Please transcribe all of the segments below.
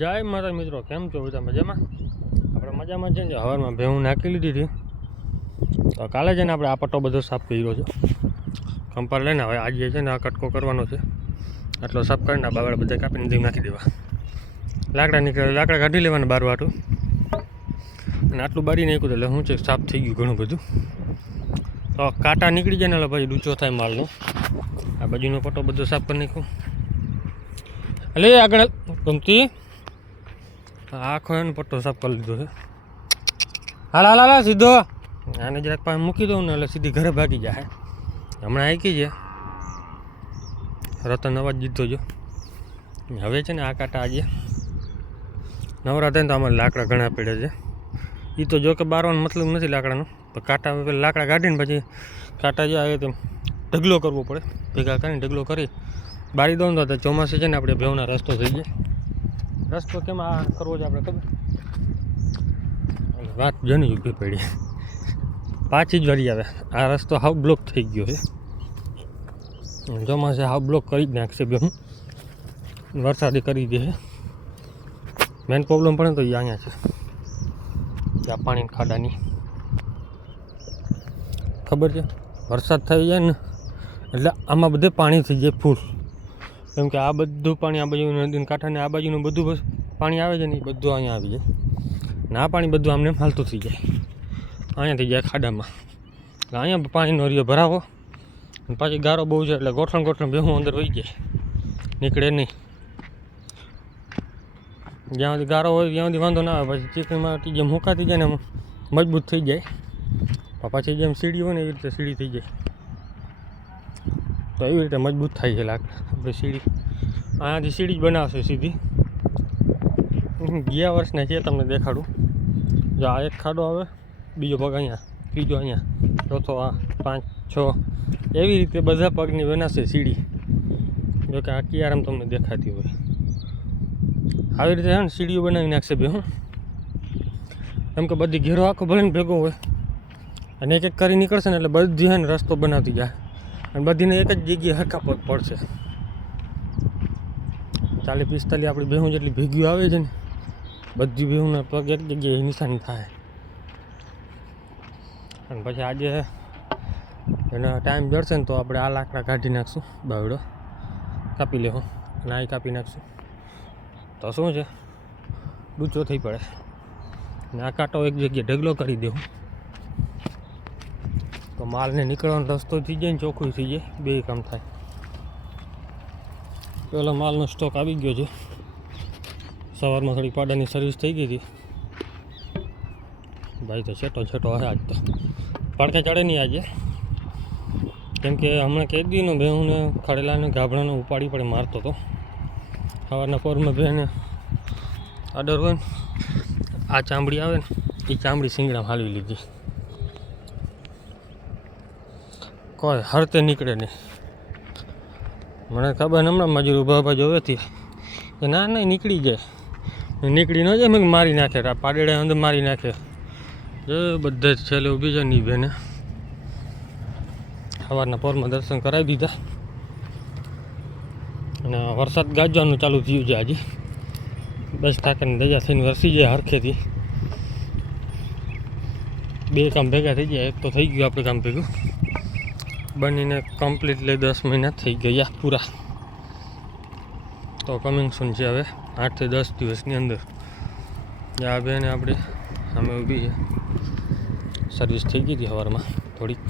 જય માતા મિત્રો, કેમ છો બધા? મજામાં? આપણે મજામાં છે ને. હવારમાં ભેહું નાખી લીધી હતી, તો કાલે છે ને આપણે આ પટ્ટો બધો સાફ કર્યો છે. કંપાર લઈને હવે આજે છે ને આ કટકો કરવાનો છે. આટલો સાફ કરીને બાવડા બધા કાપીને દીમ નાખી દેવા. લાકડા નીકળે, લાકડા કાઢી લેવાના બાર વાટું, અને આટલું બારી નાખ્યું એટલે શું છે, સાફ થઈ ગયું ઘણું બધું. તો કાંટા નીકળી જાય ને એટલે પછી ડૂચો થાય માલનો. આ બાજુનો પટ્ટો બધો સાફ કરી નાખ્યો. એટલે આગળ ગમતી આખો એનો પટ્ટો સાફ કરી લીધો છે. હાલ હાલ હાલ સીધો આને જરાક પાસે મૂકી દઉં ને એટલે સીધી ઘરે ભાગી જાય. હમણાં આંકી છે રતન અવાજ જીતો જો. હવે છે ને આ કાંટા આજે નવરા થાય ને તો અમારે લાકડા ઘણા પડે છે. એ તો જો કે બારવાનો મતલબ નથી લાકડાનો, તો કાંટા પેલા લાકડા કાઢીને પછી કાંટા જે આવે તેમ ઢગલો કરવો પડે. ભેગા કરીને ઢગલો કરી બારી દઉં તો ચોમાસે છે ને આપણે ભેવના રસ્તો થઈ જાય. રસ્તો કેમ આ કરવો છે આપણે ખબર? વાત જણી ઊભી પડી, પાછી જ વારી આવે. આ રસ્તો હાવ બ્લોક થઈ ગયો છે. ચોમાસે હાવ બ્લોક કરી જ નાખશે બે. વરસાદી કરી દે છે. મેન પ્રોબ્લેમ પડે તો એ અહીંયા છે, ત્યાં પાણી ખાડાની. ખબર છે, વરસાદ થઈ જાય ને એટલે આમાં બધે પાણી થઈ જાય ફૂલ. કેમ કે આ બધું પાણી આ બાજુ નદીના કાંઠાને આ બાજુનું બધું પાણી આવે છે ને એ બધું અહીંયા આવી જાય. ને આ પાણી બધું આમને હાલતું થઈ જાય, અહીંયા થઈ જાય ખાડામાં. એટલે અહીંયા પાણીનો રિયો ભરાવો, અને પાછી ગારો બહુ છે એટલે ગોઠણ ભેહું અંદર વહી જાય, નીકળે નહીં. જ્યાં સુધી ગારો હોય ત્યાં સુધી વાંધો ના આવે. પછી ચીકણીમાં જેમ મુકાતી જાય ને મજબૂત થઈ જાય, પછી જેમ સીડી હોય ને એવી રીતે સીડી થઈ જાય. તો એવી રીતે મજબૂત થાય છે લાકડા. આપણે સીડી અહીંયાથી સીડી જ બનાવશે સીધી. ગયા વર્ષના છે તમને દેખાડું. જો આ એક ખાડો આવે, બીજો પગ અહીંયા, ત્રીજો અહીંયા, ચોથો આ, 5, 6 એવી રીતે બધા પગની બનાવશે સીડી. જો કે આ કિયારામ તમને દેખાતી હોય આવી રીતે છે ને સીડીઓ બનાવી નાખશે બે. હું કેમ કે બધી ઘેરો આખો ભલે ને ભેગો હોય અને એક એક કરી નીકળશે ને એટલે બધી છે ને રસ્તો બનાવતી જાય, અને બધીને એક જ જગ્યાએ હરખા પગ પડશે. 40-45 આપણી ભેહું જેટલી ભેગીઓ આવે છે ને, બધી ભેહુંના પગ એક જગ્યાએ નિશાની થાય. અને પછી આજે એનો ટાઈમ જડશે ને તો આપણે આ લાકડા કાઢી નાખશું, બાવડો કાપી લેવું અને આ કાપી નાખશું. તો શું છે, ડૂચો થઈ પડે. અને આ કાંટો એક જગ્યાએ ઢગલો કરી દેવું તો માલને નીકળવાનો રસ્તો થઈ જાય ને ચોખ્ખું થઈ જાય, બે કામ થાય. પેલો માલનો સ્ટોક આવી ગયો છે. સવારમાં થોડી પાડાની સર્વિસ થઈ ગઈ હતી. ભાઈ તો છેટો હશે આજ તો. પડકે ચડે નહીં આજે, કેમ કે હમણાં કેદીનો ભેહુંને ખડેલાને ગાભડાને ઉપાડી પડે મારતો હતો. સવારના પોરમાં ભેને આડર હોય ને આ ચામડી આવે ને એ ચામડી સિંગડામાં હાલવી લીધી. કોઈ હરતે નીકળે નહીં. મને ખબર હમણાં મજૂર ઊભા જોવે હતી કે ના નીકળી જાય. નીકળી ન જાય, મેં મારી નાખે, પાડેડા અંદર મારી નાખે. જો બધે જ છેલ્લે ઊભી છે ની બેને. સવારના પોરમાં દર્શન કરાવી દીધા, અને વરસાદ ગાજવાનું ચાલુ થયું છે આજે. બસ ઠાકરની દજા થઈને વરસી જાય હરખેથી. બે કામ ભેગા થઈ જાય. એક તો થઈ ગયું આપણે કામ ભેગું બનીને કમ્પ્લીટલી 10 મહિના થઈ ગયા પૂરા. તો કમિંગ સૂન છે હવે 8 થી 10 દિવસની અંદર. આ બેને આપણે સામે ઊભી છે. સર્વિસ થઈ ગઈ હતી સવારમાં થોડીક.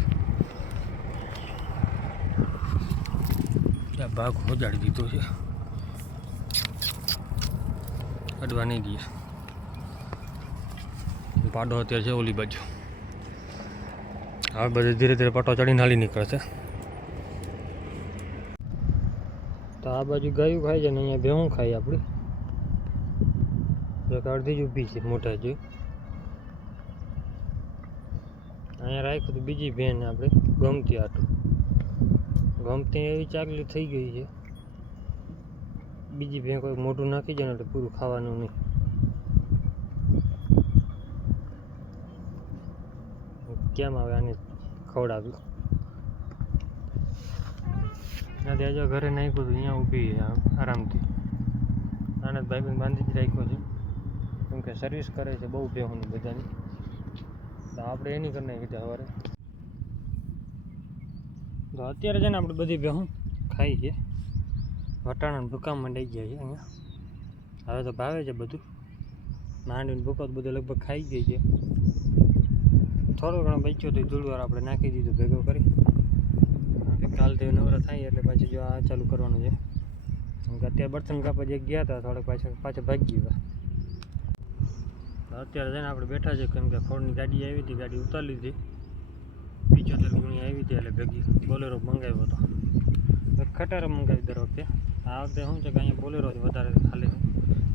ભાગ હોજાડી દીધો છે, અડવા નહીં દઈએ. પાડો અત્યારે છે ઓલી બાજુ. હવે બધે ધીરે ધીરે પટ્ટો ચડીને હાલી નીકળશે. તો આ બાજુ ગાયું ખાય છે ને અહીંયા ભેહું ખાય આપણી. એક અડધી જ ઊભી છે મોટા જોઈ. અહીંયા રાખ્યું તો બીજી ભેન આપણે ગમતી આટું. ગમતી એવી ચાકલી થઈ ગઈ છે. બીજી ભેં કોઈ મોઢું નાખી જાય ને એટલે પૂરું ખાવાનું નહીં. કેમ આવે આને ખવડાવ્યું. ત્યાંથી આજે ઘરે નાખ્યું હતું, અહીંયા ઊભી છે આરામથી. આનંદ ભાઈ બી બાંધી જ રાખ્યો છે કેમ કે સર્વિસ કરે છે બહુ ભેહોની બધાની, તો આપણે એની કરી નાખી સવારે. તો અત્યારે છે ને આપણે બધી ભેહું ખાઈ છે, વટાણા ભૂકા મંડાઈ ગયા છે અહીંયા. હવે તો ભાવે છે બધું, માંડીને ભૂકો તો બધું લગભગ ખાઈ ગઈ છે. થોડો ઘણો બચ્યો તો ધૂળવાર આપણે નાખી દીધું ભેગો કરી, કાલથી નવરા થાય એટલે પાછી જો આ ચાલુ કરવાનું છે. કેમ કે અત્યારે બર્તન કાપવા જે ગયા હતા થોડોક પાછા ભાગી ગયા. અત્યારે છે ને આપણે બેઠા છે કેમ કે ફોર્ડની ગાડી આવી હતી, ગાડી ઉતારી લીધી. 75 ગુણી આવી હતી એટલે ભેગી બોલેરો મંગાવ્યો હતો. ખટારો મંગાવી દર વખતે, આ વખતે શું છે કે અહીંયા બોલેરો વધારે ખાલી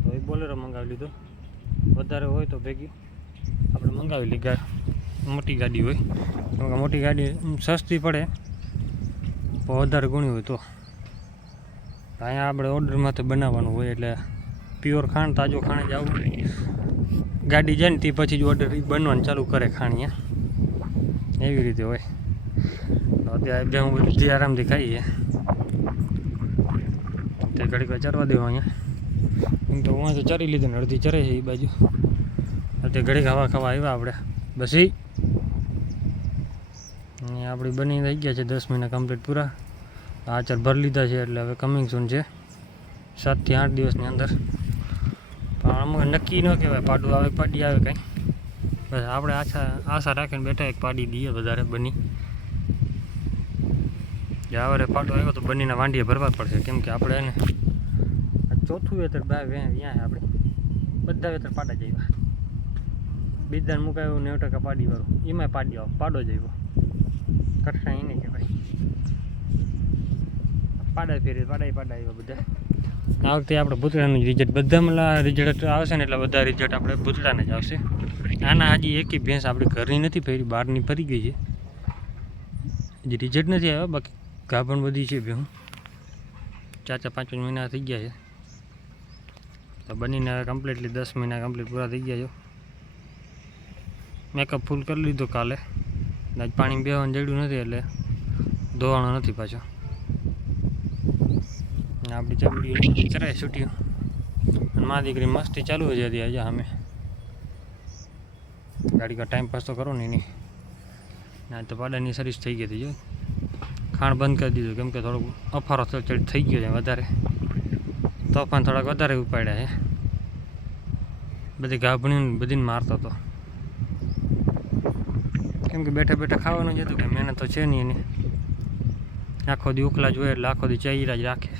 તો એ બોલેરો મંગાવી લીધો. વધારે હોય તો ભેગી આપણે મંગાવી લીધી મોટી ગાડી હોય, કેમ કે મોટી ગાડી સસ્તી પડે પણ વધારે ગુણી હોય તો. અહીંયા આપણે ઓર્ડરમાંથી બનાવવાનું હોય એટલે પ્યોર ખાંડ તાજો ખાણે જ આવવું. ગાડી જાય ને તે પછી જ ઓર્ડર બનવાનું ચાલુ કરે ખાણીએ, એવી રીતે હોય. તો અત્યારે બે હું બધી આરામથી ખાઈએ, તે ઘડીક ચરવા દેવા અહીંયા. એમ તો હું તો ચરી લીધું ને અડધી ચરે છે એ બાજુ. અત્યારે ઘડીક હવા ખાવા આવ્યા આપણે બસી. અહીંયા આપણી બની થઈ ગયા છે 10 મહિના કમ્પ્લીટ પૂરા. આચાર ભરી લીધા છે એટલે હવે કમિંગ સૂન છે 7 થી 8 દિવસની અંદર. પણ અમુક નક્કી ન કહેવાય પાડું આવે પાડી આવે કાંઈ, બસ આપણે આશા રાખીને બેઠા એક પાડી દઈએ વધારે બની. જે આવે પાડો આવ્યો તો બનીના વાંડીએ ભરવા પડશે, કેમ કે આપણે એને ચોથું વેતર ત્યાં આપણે બધા વેતર પાડા જ આવ્યા. બીજાને મુકાયું 90% પાડી વાળું, એમાંય પાડી આવો પાડો જ આવ્યો. કઠણા એને કહેવાય પાડા ફેરી પાડા આવ્યા બધા. આ વખતે આપણે ભૂતળાનું રિઝલ્ટ બધામાં રિઝલ્ટ આવશે ને એટલે બધા રિઝલ્ટ આપણે ભૂતળાને જ આવશે. આના હજી એકેય ભેંસ આપણી ઘરની નથી ફરી, બહારની ફરી ગઈ છે, હજી રિઝલ્ટ નથી આવ્યો. બાકી ગાભણ બધી છે ભેહું, 4-5 મહિના થઈ ગયા છે. તો બનીને કમ્પ્લીટલી 10 મહિના કમ્પ્લીટ પૂરા થઈ ગયા છે. મેકઅપ ફૂલ કરી લીધો કાલે, આજ પાણી બેવાનું જડ્યું નથી એટલે ધોવાનો નથી પાછો. આપણી ચબડી ચરાય છૂટ્યું અને મા દીકરી મસ્તી ચાલુ જ હતી આજે. અમે ગાડી કા ટાઈમ પાસ તો કરો ને નહીં. ના તો પાડાની સર્વિસ થઈ ગઈ હતી જો, ખાણ બંધ કરી દીધું કેમ કે થોડુંક અફારો થઈ ગયો છે વધારે, તોફાન થોડાક વધારે ઉપાડ્યા છે. બધી ગાભણીને બધીને મારતો હતો કેમ કે બેઠા બેઠા ખાવાનું જ હતું કે મહેનત તો છે નહીં એની. આખો દી ઉખલા જોઈએ એટલે આખો દી ચાઈરા જ રાખે.